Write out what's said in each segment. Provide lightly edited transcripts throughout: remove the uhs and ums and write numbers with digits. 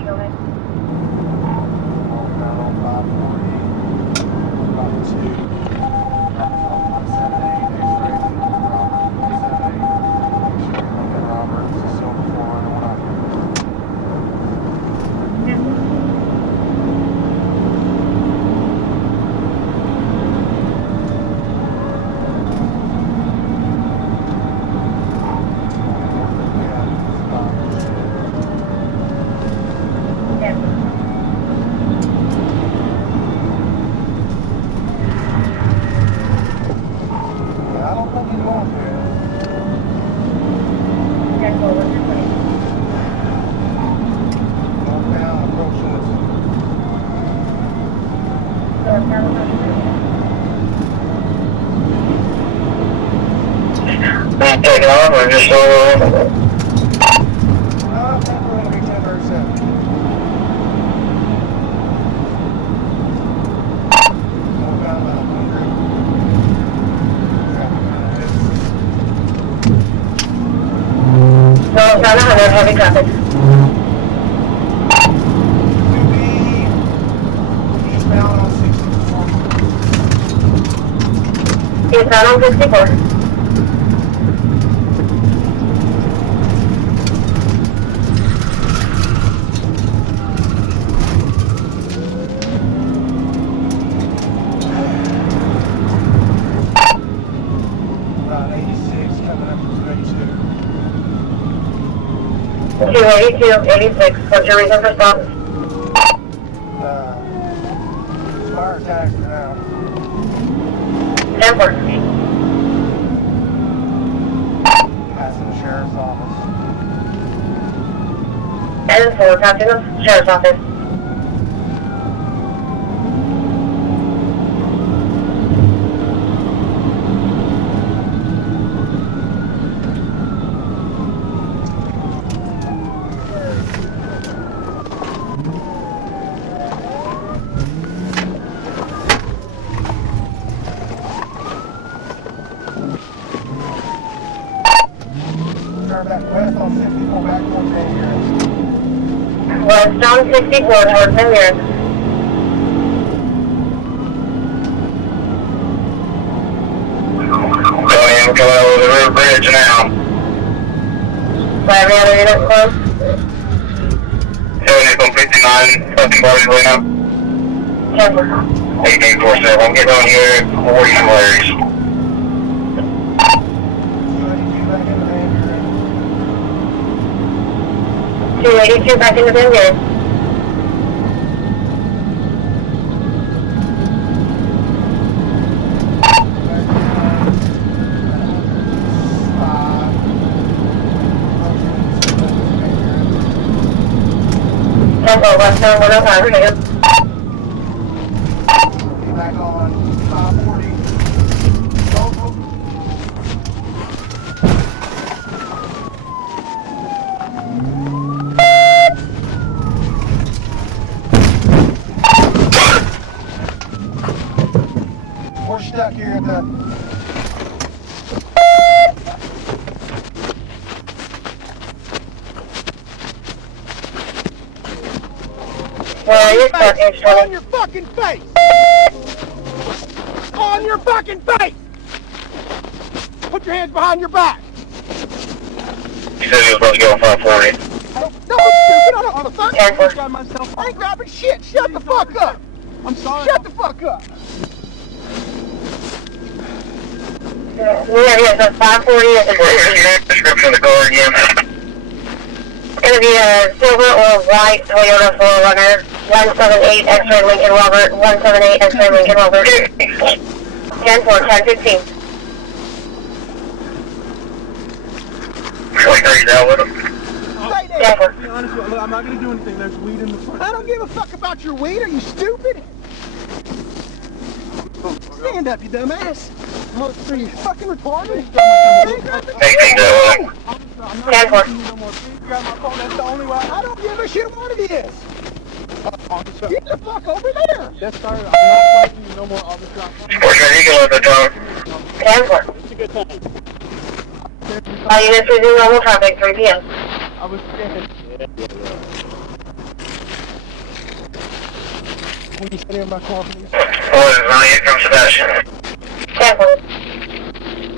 540, go ahead. Northbound on 540, about 2. Traffic on 178, X-ray, Robert, 178. Make sure you're looking at Robert, it's a silver 400, we're not taking off or just over? I think we're going to be 1037. Northbound about 100. Northbound 100, heavy traffic. To be eastbound on 64. Eastbound on 64. About 86, coming up to 82. 282, 86. What's your reason for stop? Fire attack for now. 10-4. Passing the sheriff's office. 10-4, talk to the sheriff's office. Turn back west on 64 back towards Van Buren. West on 64 towards Van Buren. Coming over the river bridge now. So every other unit close? 70 from 59, nothing bodies laying up. 10-4. 1847, I'm getting on here, 40 Larry's. 282 back into Van Buren. 282 back into Van Buren. Westbound 105, we're good. Back on 540. Local. We're stuck here at the... Where are you stuck, H20? On your fucking face! On your fucking face! Put your hands behind your back! He said he was supposed to go on 540. No, it's stupid. I don't want to fuck. Yeah, first. I myself. I ain't grabbing shit. Shut the fuck up. I'm sorry. Shut the fuck up. Yeah, so 540 is Where's the description of the car again? It's going to be a silver or white Toyota 4Runner, 178 X-ray Lincoln Robert, 178 X-ray Lincoln Robert. 10-4, 10-15. Really crazy out with him. Stay there. Yeah, To be honest with you, look, I'm not going to do anything. There's weed in the front. I don't give a fuck about your weed. Are you stupid? Stand up, you dumbass. Are you fucking retarded? Hey, hey, I'm not 10-4. asking you no more. Please grab my phone. That's the only way. I don't give a shit what it is. Get the fuck over there. Yes, sir. I'm not fighting you no more, officer. Sports Red Eagle at the top. 10-4. It's a good time. All units resume normal traffic, 3 p.m. I was scared. Yeah. Will you sit in my car, please? 1198 from Sebastian. 10-4.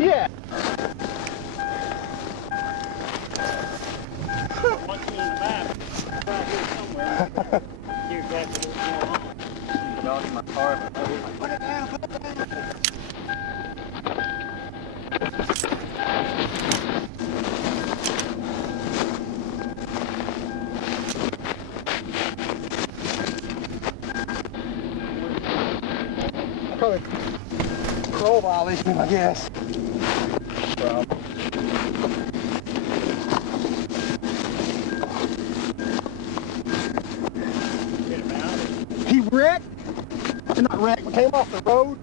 Yeah. One key in the map, right here somewhere. Hear exactly what's going on. Dog in my car, but Put it down, put it down. Probably parole violation, I guess. He wrecked, not wrecked, but came off the road,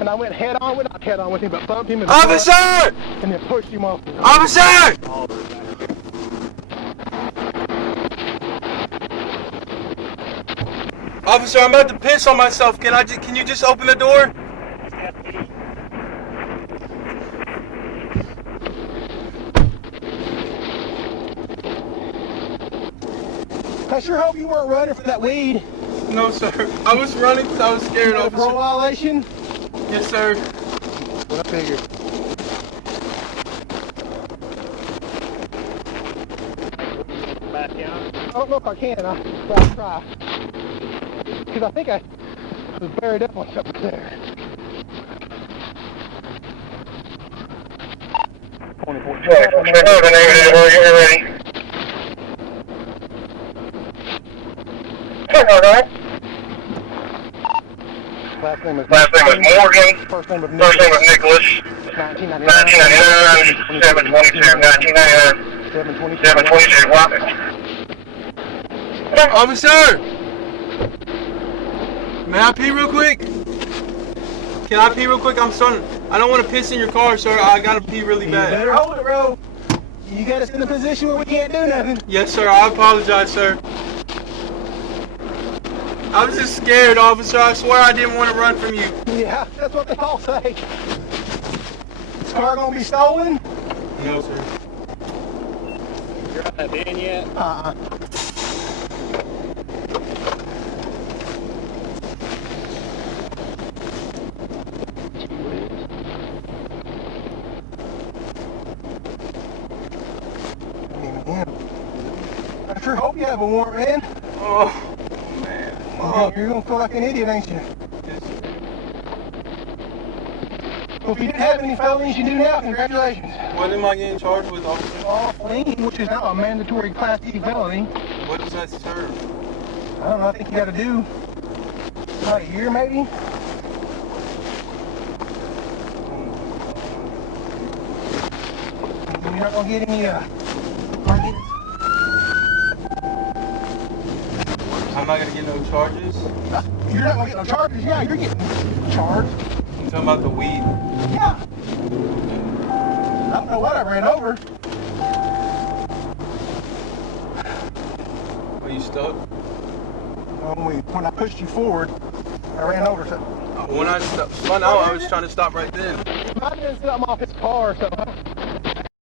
and I went head on, not head on with him, but bumped him in the Officer! front, and then pushed him off the road. Officer! Officer, I'm about to piss on myself. Can you just open the door? I sure hope you weren't running for that weed. No, sir. I was running because I was scared, A parole officer. violation? Yes, sir. What I figured. Back down. I don't know if I can. I'll try. Because I think I was buried up on something there. 24 negative, we're ready. 10-4, go ahead. Last name is Last name is Morgan. First name of First name is Nicholas. 1999. 1999, 722, 1999, 722. 722, what? Officer! May I pee real quick? Can I pee real quick? I'm starting. I don't want to piss in your car, sir. I gotta pee really You bad. better hold it, bro. You got us in a position where we can't do nothing. Yes, sir. I apologize, sir. I was just scared, officer. I swear I didn't want to run from you. Yeah, that's what they all say. This car gonna be stolen? No, sir. You're out of in yet? I sure hope you have a warrant, man. Oh, man. Oh, you're gonna feel like an idiot, ain't you? Yes, sir. Well, if you didn't have any felonies, you do now. Congratulations. What am I getting charged with, officer? All fleeing, which is now a mandatory Class D felony. What does that serve? I don't know. I think you got to do about a year, maybe. You're not gonna get any parking. I'm not gonna get no charges. You're not gonna get no charges. Yeah, you're getting charged. I'm talking about the weed. Yeah. I don't know what I ran over. Are you stuck? When I pushed you forward, I ran over something. When I spun out, I was trying to stop right then. It might have been something off his car or something.